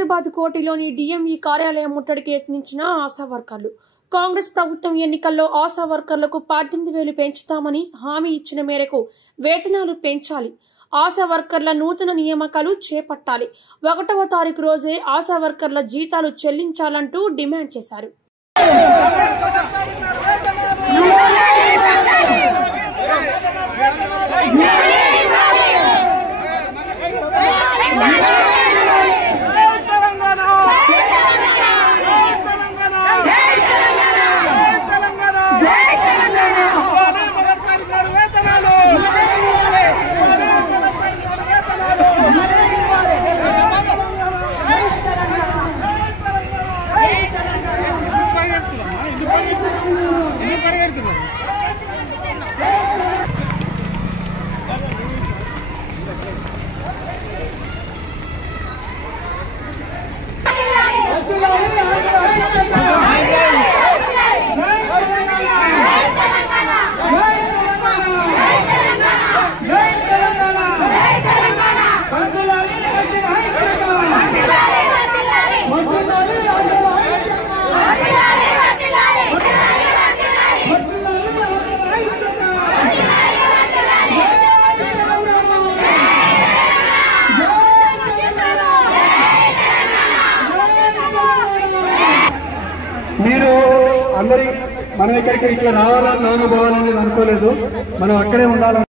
Hyderabad కోటిలోని DME కార్యాలయం ముట్టడికి యత్నించిన ఆశా వర్కర్లు. కాంగ్రెస్ ప్రభుత్వం ఎన్నికల్లో ఆశా వర్కర్లకు 18,000 పెంచుతామని హామీ ఇచ్చిన మేరకు వేతనాలు పెంచాలి, ఆశా వర్కర్ల నూతన నియామకాలు చేపట్టాలి, 1వ తారీఖు రోజే ఆశా వర్కర్ల జీతాలు చెల్లించాలంటూ డిమాండ్ చేశారు. మీరు అందరి మనం ఇక్కడికి ఇట్లా రావాలని నాన్న పోవాలని అనుకోలేదు, మనం అక్కడే ఉండాలని